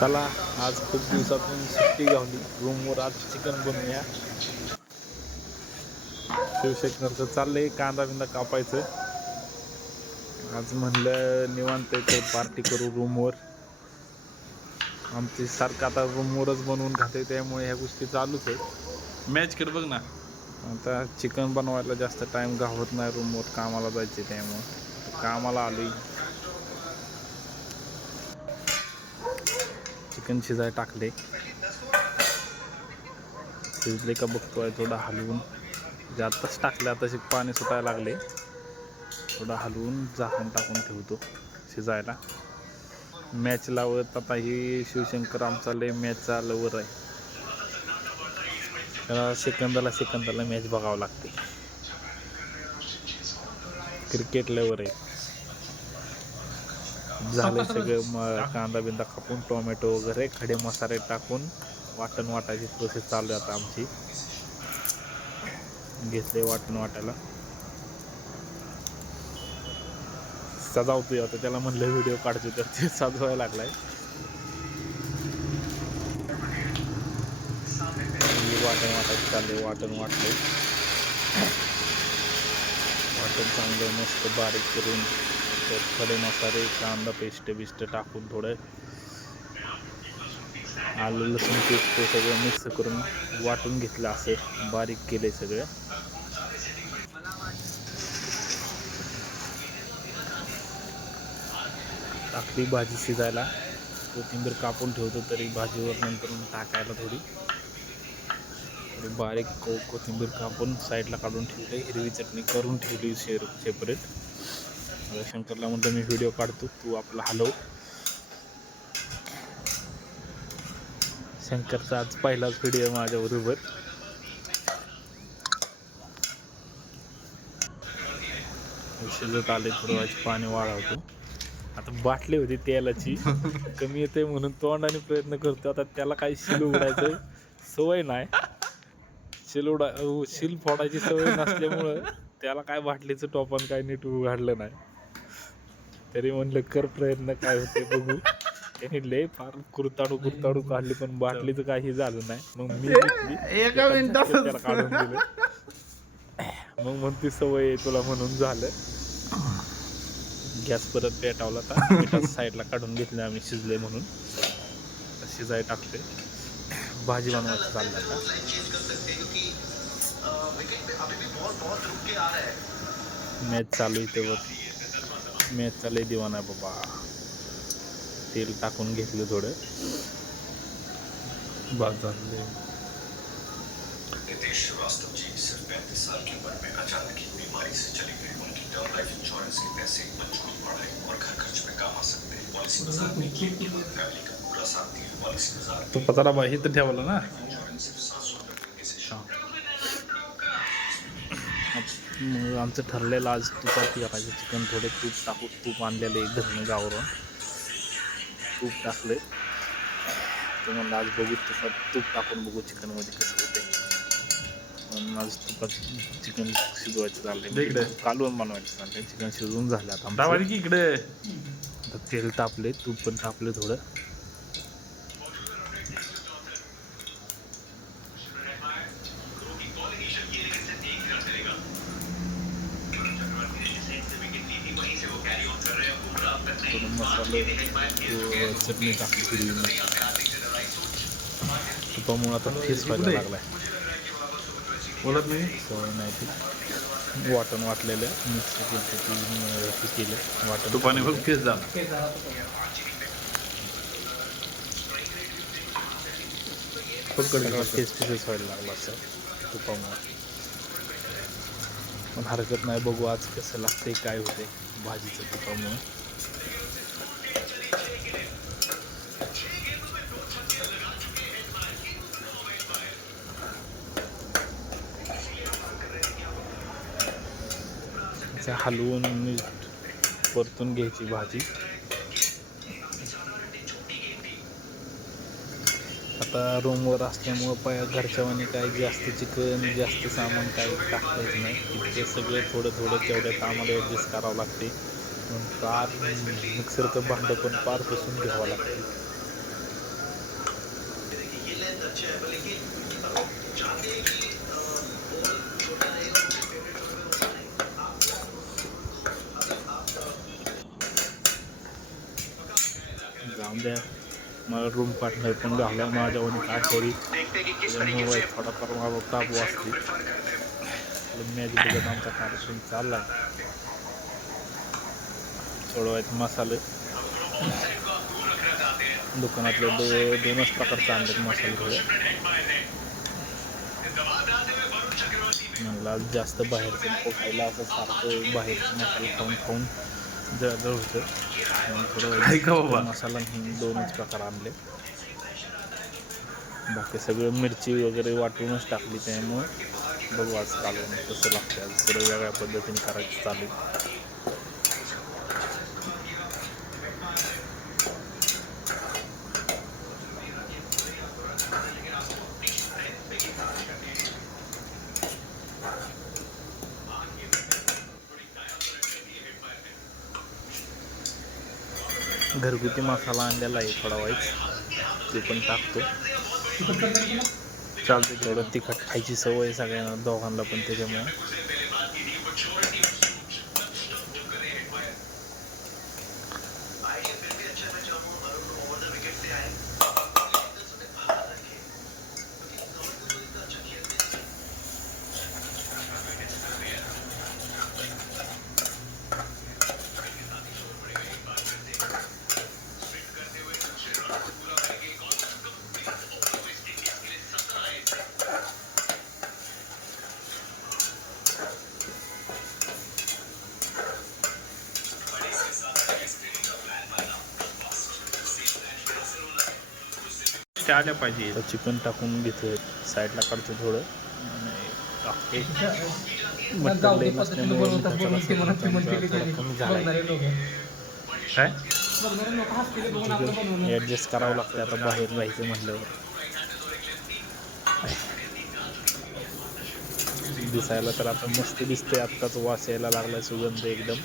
चला आज खूप दिवसातून सुट्टी घावली. रूमवर आज चिकन बनवूया. शिवशंकरचं चाललंय कांदा बिंदा कापायचं. आज म्हणलं निवांत तर पार्टी करू रूमवर. आमची सारखं आता रूमवरच बनवून खाते त्यामुळे ह्या गोष्टी चालूच आहेत. मॅच कर बघ ना. आता चिकन बनवायला जास्त टाइम घावत नाही, रूमवर कामाला जायचे त्यामुळे कामाला आलोय. चिकन शिजाय टाकले. शिजले का बघतोय, थोडं हलवून आत्ताच टाकले, आता पाणी सुटायला लागले. थोडं हलवून झाकण टाकून ठेवतो शिजायला. मॅच लावत आता ही शिवशंकर आमचा लय मॅचचा लवर आहे. त्याला सेकंदाला मॅच बघावं लागते. क्रिकेट लवर आहे. झालंय सगळं कांदा बिंदा कापून टोमॅटो वगैरे खडे मसाले टाकून वाटण वाटायची प्रोसेस चालू आहे आता आमची. घेतले वाटण वाटायला. सजावतोय आता, त्याला म्हणलं व्हिडिओ काढतोय तर ते सजवायला लागलाय. वाटण वाटायचं चाललंय. वाटण वाटलंय. वाटण चांगलं मस्त बारीक करून खडे मसाले कांदा पेस्ट टाकून थोडं आलं लसूण पेस्ट सगळं मिक्स करून वाटून घेतलं. असं बारीक केलंय सगळं. टाकली भाजी शिजायला. कोथिंबीर कापून ठेवतो तरी भाजीवर नंतर टाकायला थोडी बारीक कोथिंबीर कापून साईडला काढून ठेवली. हिरवी चटणी करून ठेवली सेपरेट. शंकरला म्हणतो मी व्हिडिओ काढतो, तू आपला हलव. शंकरचा आज पहिलाच व्हिडिओ माझ्या बरोबर. शिजत आले, थोडं पाणी वाढवतो. आता बाटली होती तेलाची कमी येते म्हणून तोंडाने प्रयत्न करतो. आता त्याला काही शिल उघडायचं सवय नाही. शिल फोडायची सवय नसल्यामुळं त्याला काय बाटलीचं टोपण काय नीट उघडलं नाही. तरी म्हणलं कर प्रयत्न, काय होते बघू. त्याने लय फार कुरताडू काढली पण बाटलीचं काही झालं नाही. मग मी एका मिनिटात त्याला काढून दिलं. मग म्हणते सवय आहे तुला म्हणून झालं. गॅस परत पेटावला. तर साईडला काढून घेतले आम्ही शिजले म्हणून. शिजाय टाकते. भाजी बनवायची चाललं आता. मॅच चालू आहे तेव्हा मॅच चालू आहे. दिवाना बाबा तेल टाकून घेतलं थोडं. भात झाले. नितेश श्रीवास्तव जी सिर्फ 35 साल की उम्र में अचानक ही बीमारी से चली गई। उनकी टर्म लाइफ इंश्योरेंस के पैसे मजबूत पड़े और घर खर्च में काम आ सकते हैं। पॉलिसी बाजार में क्लेम के बाद फैमिली का पूरा साथ दिया। पॉलिसी बाजार तो पताला बाई तर ठेवला ना. इंश्योरेंस सिर्फ 700 से शामिल। आमचं ठरलेलं आज तुपाती करायचं चिकन. थोडे तूप आणलेले घरनं गावरून तूप टाकले. तर म्हणलं आज बघू तूप टाकून बघू चिकनमध्ये कसं होते. म्हणून आज तुपात चिकन शिजवायचं चाललंय. कालवण बनवायचं चाललंय. चिकन शिजवून झालं आता. इकडे तेल तापले, तूप पण तापले थोडं. मसाले चटणी टाकली हिरवी मिरची. तुपामुळे आता फेस व्हायला लागलाय. बोलत नाही. सवय नाही ती. वाटण वाटलेलं मिक्स केलं वाटण. तुपाने बघ फेस झाला. फेस व्हायला लागला असं तुपामुळे. पण हरकत नाही, बघू आज कसं लागतंय काय होतंय भाजीचं तुपामुळे. हलवून मीठ परतून घ्यायची भाजी. आता रूमवर असल्यामुळं घरच्यावानी काय जास्त चिकन जास्त सामान काही टाकता येत नाही. इतके सगळे थोडं तेवढ्यात आम्हाला ॲडजस्ट करावं लागते. पार मिक्सरचं भांडं पण पार पुसून घ्यावं लागते. जाऊन द्या. मला रूम पार्टनर पण झाल्या माझ्यावर काटेरी त्याच्यामुळे थोडाफार मला ताप वाचते. मॅच बघत आमचा कार्यक्रम चाललाय. सोडवायचे मसाले दुकानातले दोनच प्रकारचे आणलेत मसाले थोडे. म्हणलं आज जास्त बाहेरचं नको खायला, असं सारखं बाहेरचं मसाले खाऊन खाऊन जळजळ होतं. आहे का बाबा? थोडं मसाला हे दोनच प्रकार आणले. बाकी सगळं मिरची वगैरे वाटूनच टाकली. त्यामुळं बघू आज कालवण कसं लागतं. आज थोडं वेगळ्या पद्धतीने करायचं चालू. घरगुती मसाला आणलेला आहे थोडा वाईट, ते पण टाकतो. चालते. थोडं तिखट खायची सवय सगळ्यांना दोघांना पण, त्याच्यामुळे आल्या पाहिजे. तर चिकन टाकून घेतोय, साईडला काढतो थोडं टाकते. मटण लई नसल्यामुळे कमी झालं काय ॲडजस्ट करावं लागतं आता बाहेर राहायचं म्हटल्यावर. दिसायला तर आता मस्त दिसते. आत्ताच वास यायला लागला, सुगंध एकदम.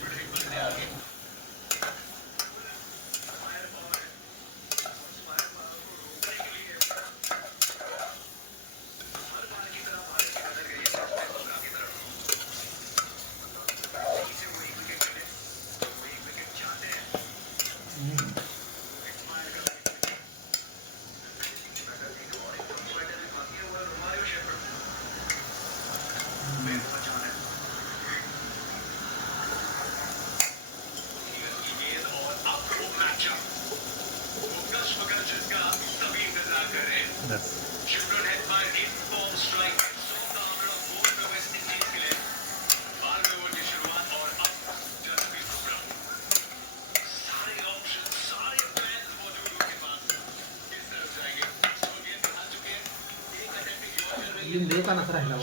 राहिला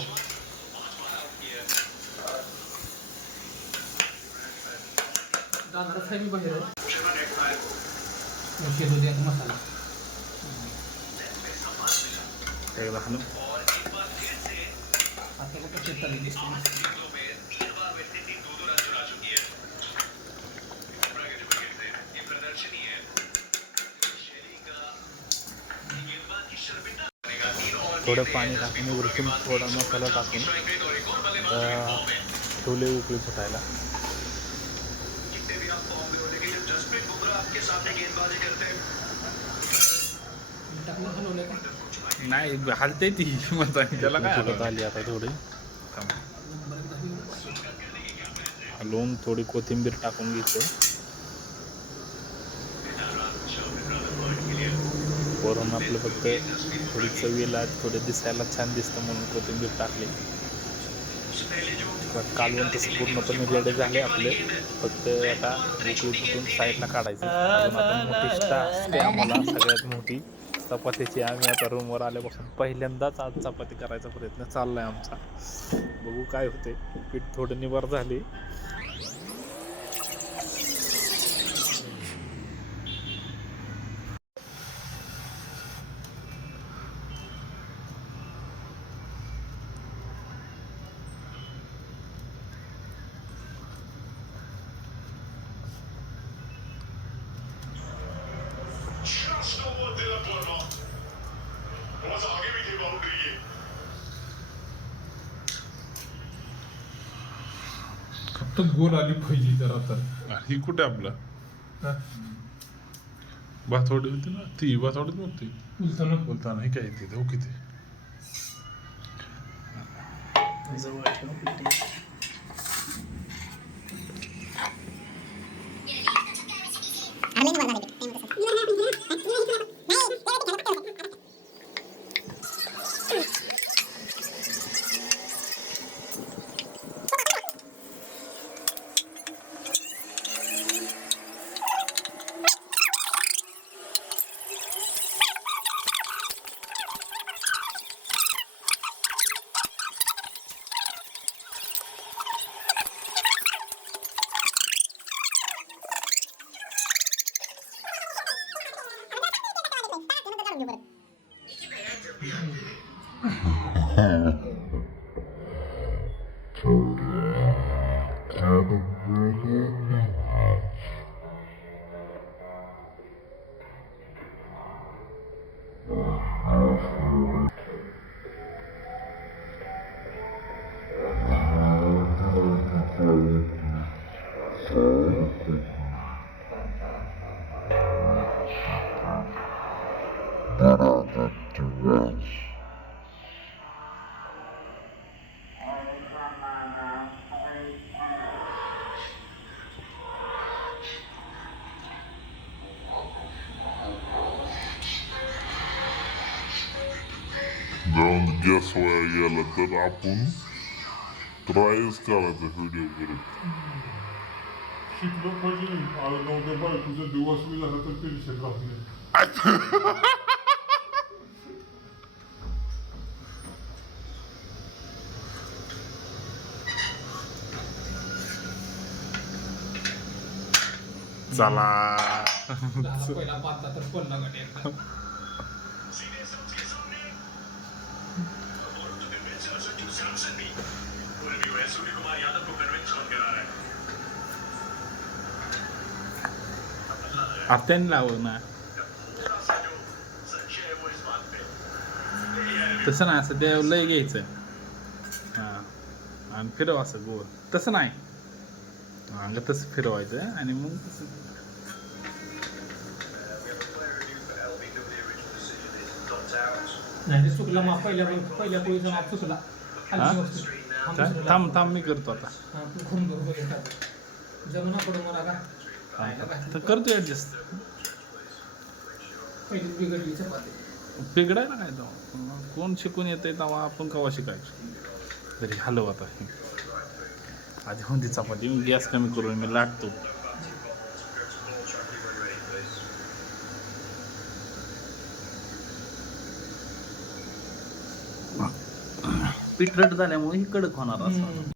दादा साहेब बाहेर मसाला आता कसं शेताला दिसते. थोडं पाणी टाकून वरतून थोडा मसाला टाकून ठेवले उकळी फुटायला. नाही हलते ती म्हणता त्याला काय फुटत आली आता थोडी. हलवून थोडी कोथिंबीर टाकून घेतो. वरून आपलं फक्त थोडी चवीला थोडं दिसायला छान दिसतं म्हणून कोथिंबीर टाकली. कालवण तसं पूर्णपणे रेडी झाले आपले. फक्त आता उकळी फुटून साईडला काढायचं. अजून आता मोठी टास्क आहे आम्हाला, सगळ्यात मोठी चपातीची. आम्ही आता रूमवर आल्यापासून पहिल्यांदाच आज चपाती करायचा प्रयत्न चाललाय आमचा. बघू काय होते. पीठ थोडं निवार झाले. फक्त गोल आली पाहिजे जरा तर. ही कुठे आपलं हा? भातवाडी होती ना, ती भातवाडीत नव्हती उलताना बोलताना. हे काय तिथे हो किती जवळ ठेव पेटी. जाऊन गॅस वाया गेला तर आपण ट्रायच करायचा व्हिडिओ करत. शिकलो पाहिजे. आज नव्हते बायकोचा दिवस मी झाला तर टेन्शन राहत नाही. चला पहिला बांधला तर पडला गाडी. आपल्याने लावं ना. तसं नाही, असं ते लय घ्यायचं हां आणि फिरव असं गोल. तसं नाही अंग तसं फिरवायचं आणि मग तसं नाही ते चुकला माप पहिल्या पोळीचा माप चुकला. हा? थांब थांब मी करतो आता. करून बघू जमना पडून मला का तर करतो ॲडजस्ट. पहिली बिघडली चपाती. बिघडायला काय तेव्हा कोण शिकून येते तेव्हा आपण केव्हा शिकायचं. तरी हलव आता आधी होती चपाती. मी गॅस कमी करून मी लाटतो. पीठ रट झाल्यामुळे ही कडक होणार असं.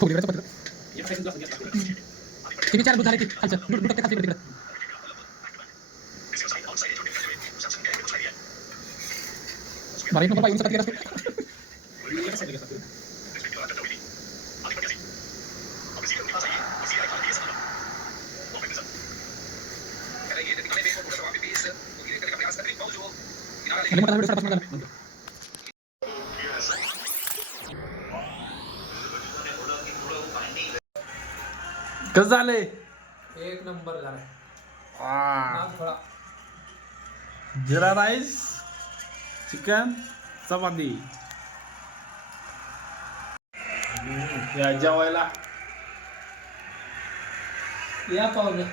फुगडी चपाती किती चार दूध झाले की खालचं दूध टाकते खाली तिकडे मला एक नंबर पाहिजे चपाती असतो आणि मला व्हिडिओ स्टार्ट करणार कसं झाले एक नंबर झाला थोडा जिरा राईस चिकन चपाती या जेवायला या पाहुणे